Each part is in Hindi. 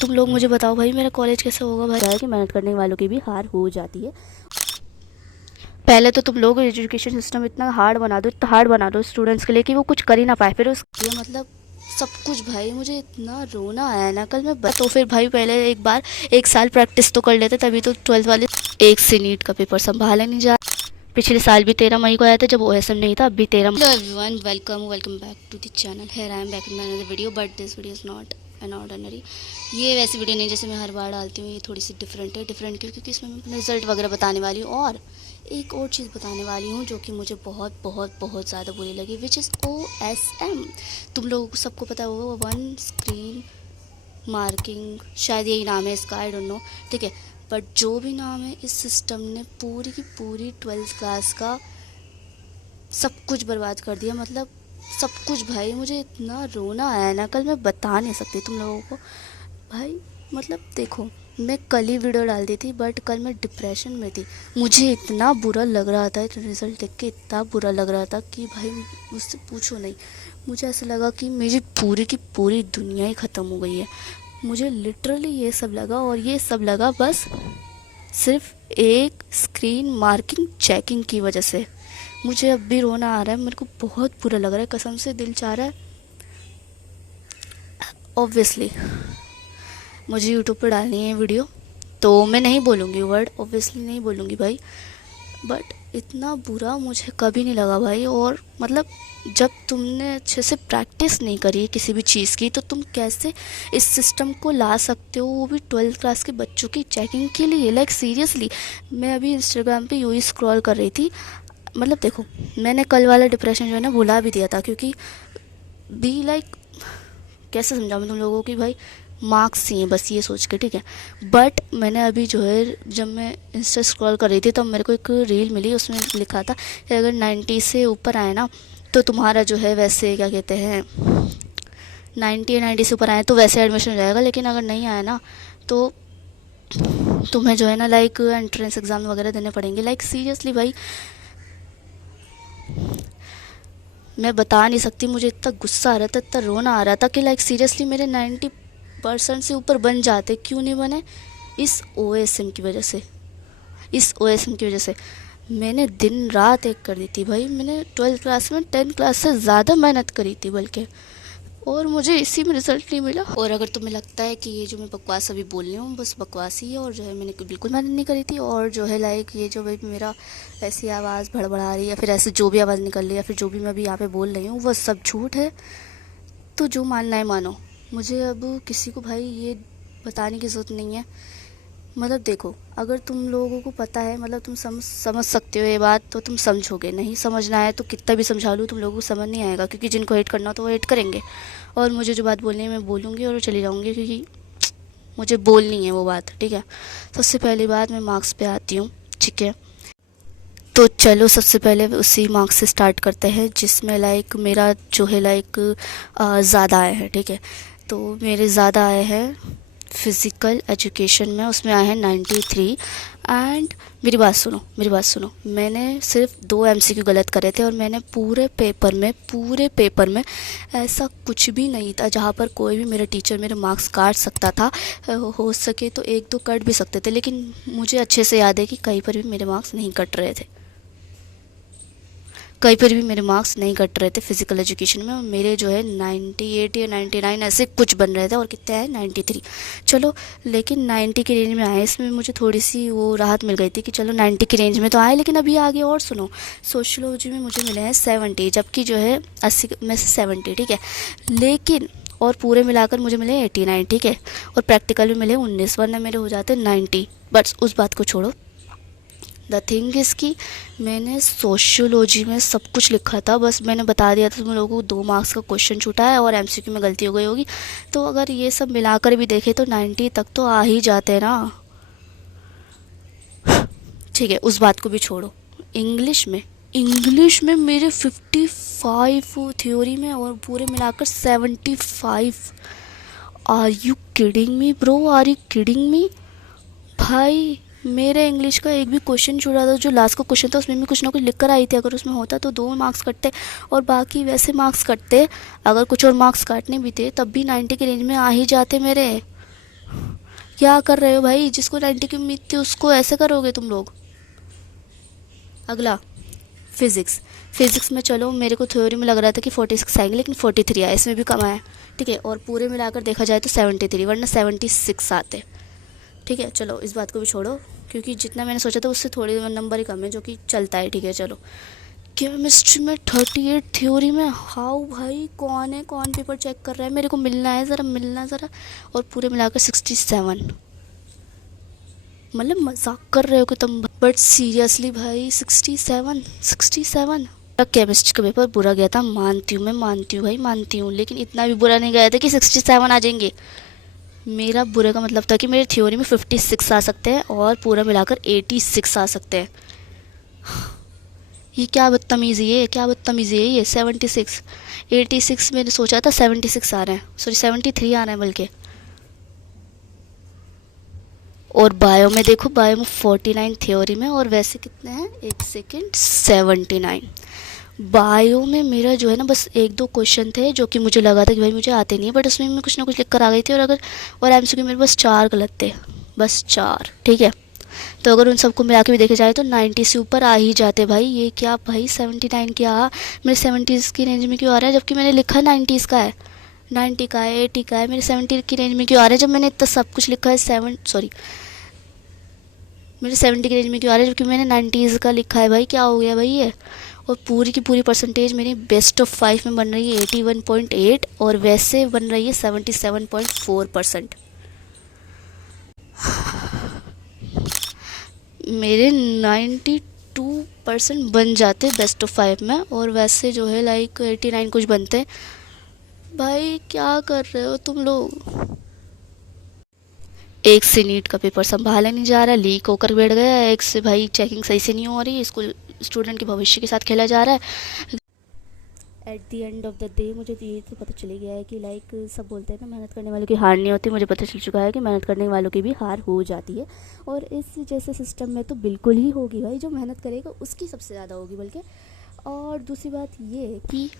तुम लोग मुझे बताओ भाई मेरा कॉलेज कैसे होगा भाई। कि मेहनत करने वालों की भी हार हो जाती है। पहले तो तुम लोग एजुकेशन सिस्टम इतना हार्ड बना दो, इतना हार्ड बना दो स्टूडेंट्स के लिए कि वो कुछ कर ही ना पाए। फिर उसके मतलब सब कुछ भाई मुझे इतना रोना आया ना कल। तो फिर भाई पहले एक साल प्रैक्टिस तो कर लेते, तभी तो 12th वाले एक से नीट का पेपर संभाला नहीं जा। पिछले साल भी 13 मई को आया था जब ओएसएम नहीं था, अब भी 13 मई। Hello everyone, welcome back to the channel. Here I am back in my another video, but this video is not an ordinary. ये वैसी वीडियो नहीं जैसे मैं हर बार डालती हूँ, ये थोड़ी सी डिफरेंट है। क्योंकि इसमें मैं अपना रिजल्ट वगैरह बताने वाली हूँ और एक और चीज़ बताने वाली हूँ जो कि मुझे बहुत ज़्यादा बुरी लगी, विच इज़ OSM। तुम लोगों को सबको पता होगा, वन स्क्रीन मार्किंग, शायद यही नाम है इसका, आई डोंट नो, ठीक है। बट जो भी नाम है, इस सिस्टम ने पूरी की पूरी 12th क्लास का सब कुछ बर्बाद कर दिया। मतलब सब कुछ भाई, मुझे इतना रोना आया ना कल, मैं बता नहीं सकती तुम लोगों को भाई। मतलब देखो, मैं कल ही वीडियो डाल दी थी, बट कल मैं डिप्रेशन में थी। मुझे इतना बुरा लग रहा था रिज़ल्ट देख के, इतना बुरा लग रहा था कि भाई मुझसे पूछो नहीं। मुझे ऐसा लगा कि मेरी पूरी की पूरी दुनिया ही ख़त्म हो गई है। मुझे लिटरली ये सब लगा, और ये सब लगा बस सिर्फ एक स्क्रीन मार्किंग चेकिंग की वजह से। मुझे अब भी रोना आ रहा है, मेरे को बहुत बुरा लग रहा है, कसम से दिल चाह रहा है ऑब्वियसली मुझे यूट्यूब पर डालनी है वीडियो, तो मैं नहीं बोलूँगी वर्ड, ऑब्वियसली नहीं बोलूँगी भाई। बट इतना बुरा मुझे कभी नहीं लगा भाई। और मतलब जब तुमने अच्छे से प्रैक्टिस नहीं करी किसी भी चीज़ की, तो तुम कैसे इस सिस्टम को ला सकते हो, वो भी 12th क्लास के बच्चों की चेकिंग के लिए। लाइक सीरियसली, मैं अभी इंस्टाग्राम पे यूँ ही स्क्रॉल कर रही थी। मतलब देखो, मैंने कल वाला डिप्रेशन जो है ना भुला भी दिया था, क्योंकि बी लाइक कैसे समझाऊँ मैं तुम लोगों की भाई, मार्क्स ही हैं बस ये सोच के, ठीक है। बट मैंने अभी जो है, जब मैं इंस्टा स्क्रॉल कर रही थी तो मेरे को एक रील मिली, उसमें लिखा था कि अगर 90 से ऊपर आए ना तो तुम्हारा जो है वैसे क्या कहते हैं, 90 या 90 से ऊपर आए तो वैसे एडमिशन हो जाएगा, लेकिन अगर नहीं आया ना तो तुम्हें जो है ना लाइक एंट्रेंस एग्ज़ाम वगैरह देने पड़ेंगे। लाइक सीरियसली भाई, मैं बता नहीं सकती, मुझे इतना गुस्सा आ रहा था, इतना रोना आ रहा था कि लाइक सीरियसली मेरे 90% से ऊपर बन जाते, क्यों नहीं बने? इस OSM की वजह से। इस OSM की वजह से मैंने दिन रात एक कर दी थी भाई। मैंने 12th क्लास में 10th क्लास से ज़्यादा मेहनत करी थी बल्कि, और मुझे इसी में रिज़ल्ट नहीं मिला। और अगर तुम्हें लगता है कि ये जो मैं बकवास अभी बोल रही हूँ बस बकवास ही है, और जो है मैंने बिल्कुल मेहनत नहीं करी थी, और जो है लाइक ये जो भाई मेरा ऐसी आवाज़ भड़बड़ा रही है, या फिर ऐसे जो भी आवाज़ निकल रही है, या फिर जो भी मैं अभी यहाँ पे बोल रही हूँ वो सब झूठ है, तो जो मानना है मानो। मुझे अब किसी को भाई ये बताने की ज़रूरत नहीं है। मतलब देखो, अगर तुम लोगों को पता है, मतलब तुम समझ सकते हो ये बात, तो तुम समझोगे। नहीं समझना है तो कितना भी समझा लूँ तुम लोगों को समझ नहीं आएगा, क्योंकि जिनको हेट करना हो तो वो हेट करेंगे, और मुझे जो बात बोलनी है मैं बोलूँगी और चली जाऊँगी, क्योंकि मुझे बोलनी है वो बात, ठीक है। सबसे पहली बात, मैं मार्क्स पे आती हूँ, ठीक है। तो चलो सबसे पहले उसी मार्क्स से स्टार्ट करते हैं जिसमें लाइक मेरा जो है लाइक ज़्यादा आए हैं, ठीक है। तो मेरे ज़्यादा आए हैं फ़िज़िकल एजुकेशन में, उसमें आए हैं 93। एंड मेरी बात सुनो, मैंने सिर्फ 2 MCQ गलत करे थे, और मैंने पूरे पेपर में ऐसा कुछ भी नहीं था जहाँ पर कोई भी मेरा टीचर मेरे मार्क्स काट सकता था। हो सके तो 1-2 कट भी सकते थे, लेकिन मुझे अच्छे से याद है कि कहीं पर भी मेरे मार्क्स नहीं कट रहे थे, कहीं पर भी मेरे मार्क्स नहीं कट रहे थे फिज़िकल एजुकेशन में। मेरे जो है 98 या 99 ऐसे कुछ बन रहे थे, और कितने आए 93। चलो, लेकिन 90 की रेंज में आए, इसमें मुझे थोड़ी सी वो राहत मिल गई थी कि चलो 90 की रेंज में तो आए। लेकिन अभी आगे और सुनो, सोशियोलॉजी में मुझे मिले हैं 70, जबकि जो है 80 में से 70, ठीक है। लेकिन और पूरे मिलाकर मुझे मिले 89, ठीक है, और प्रैक्टिकल भी मिले 19, वरना मेरे हो जाते 90। बट उस बात को छोड़ो, द थिंग इज़ कि मैंने सोशियोलॉजी में सब कुछ लिखा था, बस मैंने बता दिया था तुम लोगों को 2 मार्क्स का क्वेश्चन छूटा है और MCQ में गलती हो गई होगी। तो अगर ये सब मिलाकर भी देखें तो 90 तक तो आ ही जाते ना, ठीक है। उस बात को भी छोड़ो, इंग्लिश में मेरे 55 थ्योरी में, और पूरे मिलाकर 75। Are you kidding me bro, are you kidding me भाई। मेरे इंग्लिश का एक भी क्वेश्चन छूटा था, जो लास्ट का क्वेश्चन था उसमें भी कुछ ना कुछ लिख कर आई थी, अगर उसमें होता तो 2 मार्क्स कटते, और बाकी वैसे मार्क्स कटते। अगर कुछ और मार्क्स काटने भी थे तब भी 90 की रेंज में आ ही जाते मेरे। क्या कर रहे हो भाई? जिसको 90 की उम्मीद थी उसको ऐसे करोगे तुम लोग? अगला फिज़िक्स। फिज़िक्स में चलो मेरे को थ्योरी में लग रहा था कि 46 आएंगे, लेकिन 43 आए, इसमें भी कम आया। ठीक है, और पूरे मिलाकर देखा जाए तो 73, वरना 76 आते। ठीक है, चलो इस बात को भी छोड़ो, क्योंकि जितना मैंने सोचा था उससे थोड़े नंबर ही कम है, जो कि चलता है। ठीक है, चलो केमिस्ट्री में 38, थ्योरी में हाउ भाई? कौन है, कौन पेपर चेक कर रहा है? मेरे को मिलना है ज़रा, मिलना ज़रा। और पूरे मिलाकर 67। मतलब मजाक कर रहे हो कि तुम? बट सीरियसली भाई 67, 67। केमिस्ट्री का पेपर बुरा गया था, मानती हूँ, मैं मानती हूँ भाई, मानती हूँ, लेकिन इतना भी बुरा नहीं गया था कि 67 आ जाएंगे। मेरा बुरे का मतलब था कि मेरे थ्योरी में 56 आ सकते हैं और पूरा मिलाकर 86 आ सकते हैं। ये क्या बदतमीज़ी है, क्या बदतमीज़ी है ये? 76, 86 मैंने सोचा था 76 आ रहे हैं, सॉरी 73 आ रहे हैं बल्कि। और बायो में देखो, बायो में 49 थ्योरी में, और वैसे कितने हैं, एक सेकेंड, 79। बायो में मेरा जो है ना बस एक दो क्वेश्चन थे जो कि मुझे लगा था कि भाई मुझे आते नहीं है, बट उसमें मैं कुछ ना कुछ लिख कर आ गई थी। और एमसीक्यू मेरे पास 4 गलत थे, बस 4। ठीक है, तो अगर उन सबको मिला के भी देखे जाए तो 90 से ऊपर आ ही जाते भाई। ये क्या भाई 79 क्या मेरे 70s की रेंज में क्यों आ रहा है, जबकि मैंने लिखा 90s का है, 90 का है, 80 का है, मेरे 70 की रेंज में क्यों आ रहा है जब मैंने इतना सब कुछ लिखा है? मेरे 70 की रेंज में क्यों आ रहा है जबकि मैंने 90s का लिखा है? भाई क्या हो गया भाई ये? और पूरी की पूरी परसेंटेज मेरी बेस्ट ऑफ 5 में बन रही है 81.8, और वैसे बन रही है 77.4%। मेरे 92% बन जाते बेस्ट ऑफ 5 में, और वैसे जो है लाइक 89 कुछ बनते। भाई क्या कर रहे हो तुम लोग? एक से नीट का पेपर संभाला नहीं जा रहा, लीक होकर बैठ गया। एक से भाई चेकिंग सही से नहीं हो रही, स्कूल स्टूडेंट के भविष्य के साथ खेला जा रहा है। At the end of the day मुझे ये तो पता चल गया है कि लाइक सब बोलते हैं ना, मेहनत करने वालों की हार नहीं होती। मुझे पता चल चुका है कि मेहनत करने वालों की भी हार हो जाती है, और इस जैसे सिस्टम में तो बिल्कुल ही होगी भाई। जो मेहनत करेगा उसकी सबसे ज़्यादा होगी बल्कि। और दूसरी बात ये है कि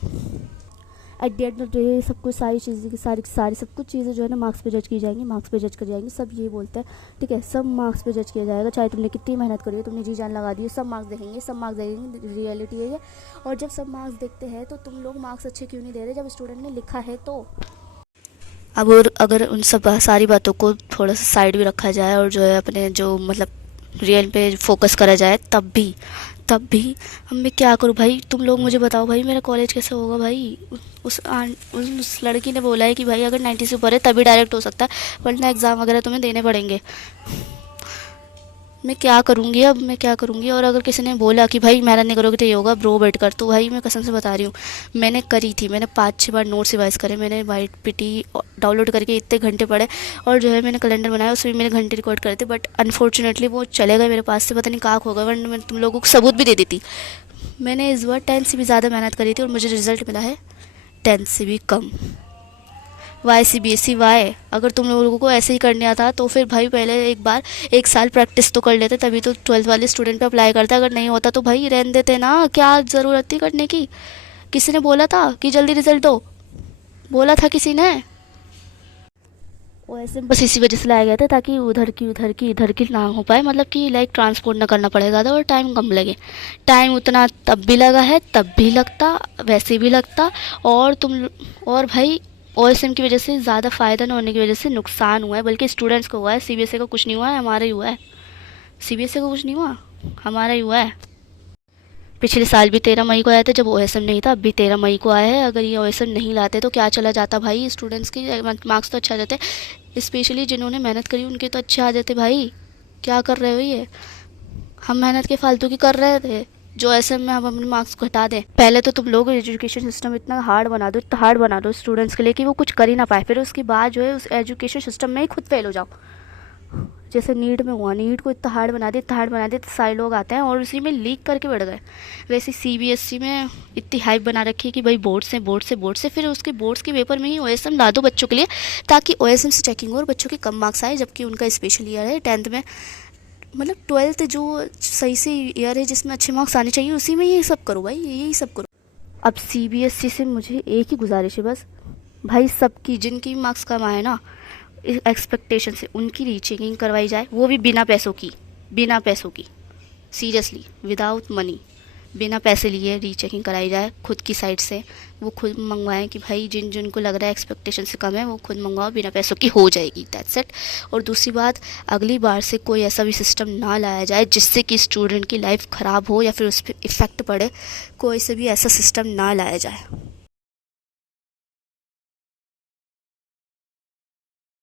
at the end of the day सब कुछ, सारी चीज़ें, सारी सब कुछ चीज़ें जो है ना मार्क्स पे जज की जाएंगी, मार्क्स पे जज कर जाएंगी। सब ये बोलते हैं, ठीक है, सब मार्क्स पे जज किया जाएगा, चाहे तुमने कितनी मेहनत करी है, तुमने जी जान लगा दी है, सब मार्क्स देखेंगे, सब मार्क्स देखेंगे। रियलिटी है ये। और जब सब मार्क्स देखते हैं तो तुम लोग मार्क्स अच्छे क्यों नहीं दे रहे जब स्टूडेंट ने लिखा है तो? अब और अगर उन सब सारी बातों को थोड़ा सा साइड भी रखा जाए और जो है अपने जो मतलब रियल पे फोकस करा जाए, तब भी अब मैं क्या करूँ भाई? तुम लोग मुझे बताओ भाई, मेरा कॉलेज कैसे होगा भाई? उस लड़की ने बोला है कि भाई अगर 90 से ऊपर है तभी डायरेक्ट हो सकता है, वरना एग्ज़ाम वगैरह तुम्हें देने पड़ेंगे। मैं क्या करूँगी अब, मैं क्या करूँगी? और अगर किसी ने बोला कि भाई मेहनत नहीं करोगे तो ये होगा ब्रो, बैठ कर, तो भाई मैं कसम से बता रही हूँ, मैंने करी थी। मैंने 5-6 बार नोट्स रिवाइज करे, मैंने वाइट पीटी डाउनलोड करके इतने घंटे पढ़े, और जो है मैंने कैलेंडर बनाया उसमें मेरे घंटे रिकॉर्ड करे थे। बट अनफॉर्चुनेटली वो चले गए मेरे पास से, पता नहीं कहाँ खो गए, वरना मैं तुम लोगों को सबूत भी दे देती। मैंने इस बार 10 से भी ज़्यादा मेहनत करी थी और मुझे रिजल्ट मिला है 10 से भी कम। Y CBSE Y? अगर तुम लोगों को ऐसे ही करने आता तो फिर भाई पहले एक बार 1 साल प्रैक्टिस तो कर लेते, तभी तो 12th वाले स्टूडेंट पे अप्लाई करते। अगर नहीं होता तो भाई रहने देते ना, क्या ज़रूरत थी करने की? किसी ने बोला था कि जल्दी रिजल्ट दो? बोला था किसी ने? वो ऐसे बस इसी वजह से लाया गया था ताकि इधर की ना हो पाए, मतलब कि लाइक ट्रांसपोर्ट ना करना पड़े ज़्यादा और टाइम कम लगे। टाइम उतना तब भी लगा है, तब भी लगता, वैसे भी लगता। और और भाई OSM की वजह से ज़्यादा फ़ायदा न होने की वजह से नुकसान हुआ है, बल्कि स्टूडेंट्स को हुआ है। CBSE को कुछ नहीं हुआ है, हमारा ही हुआ है। CBSE को कुछ नहीं हुआ, हमारा ही हुआ है। पिछले साल भी 13 मई को आया था जब OSM नहीं था, अब भी 13 मई को आया है। अगर ये OSM नहीं लाते तो क्या चला जाता भाई? स्टूडेंट्स के मार्क्स तो अच्छे आ जाते, स्पेशली जिन्होंने मेहनत करी उनके तो अच्छे आ जाते भाई। क्या कर रहे हो ये? हम मेहनत के फालतू की कर रहे थे, जो ऐसे में हम अपने मार्क्स घटा दें। पहले तो तुम लोग एजुकेशन सिस्टम इतना हार्ड बना दो, इतना हार्ड बना दो स्टूडेंट्स के लिए कि वो कुछ कर ही ना पाए, फिर उसके बाद जो है उस एजुकेशन सिस्टम में ही खुद फेल हो जाओ। जैसे नीट में हुआ, नीट को इतना हार्ड बना दिया, इतना हार्ड बना दिया, तो सारे लोग आते हैं और उसी में लीक करके बढ़ गए। वैसे CBSE में इतनी हाइप बना रखी है कि भाई बोर्ड से फिर उसके बोर्ड्स के पेपर में ही OSM ला दो बच्चों के लिए, ताकि OSM से चेकिंग हो और बच्चों के कम मार्क्स आए, जबकि उनका स्पेशल ईयर है 10th में। मतलब 12th जो सही से ईयर है जिसमें अच्छे मार्क्स आने चाहिए, उसी में यही सब करो भाई, यही सब करो। अब CBSE से मुझे एक ही गुजारिश है बस भाई, सबकी जिनकी मार्क्स कम आए ना एक्सपेक्टेशन से उनकी रीचेकिंग करवाई जाए, वो भी बिना पैसों की, सीरियसली विदाउट मनी, बिना पैसे लिए रीचेकिंग कराई जाए खुद की साइड से। वो खुद मंगवाएं कि भाई जिन जिन को लग रहा है एक्सपेक्टेशन से कम है वो खुद मंगवाओ, बिना पैसों की हो जाएगी, दैट्स इट। और दूसरी बात, अगली बार से कोई ऐसा भी सिस्टम ना लाया जाए जिससे कि स्टूडेंट की लाइफ ख़राब हो या फिर उस पर इफ़ेक्ट पड़े। कोई से भी ऐसा सिस्टम ना लाया जाए।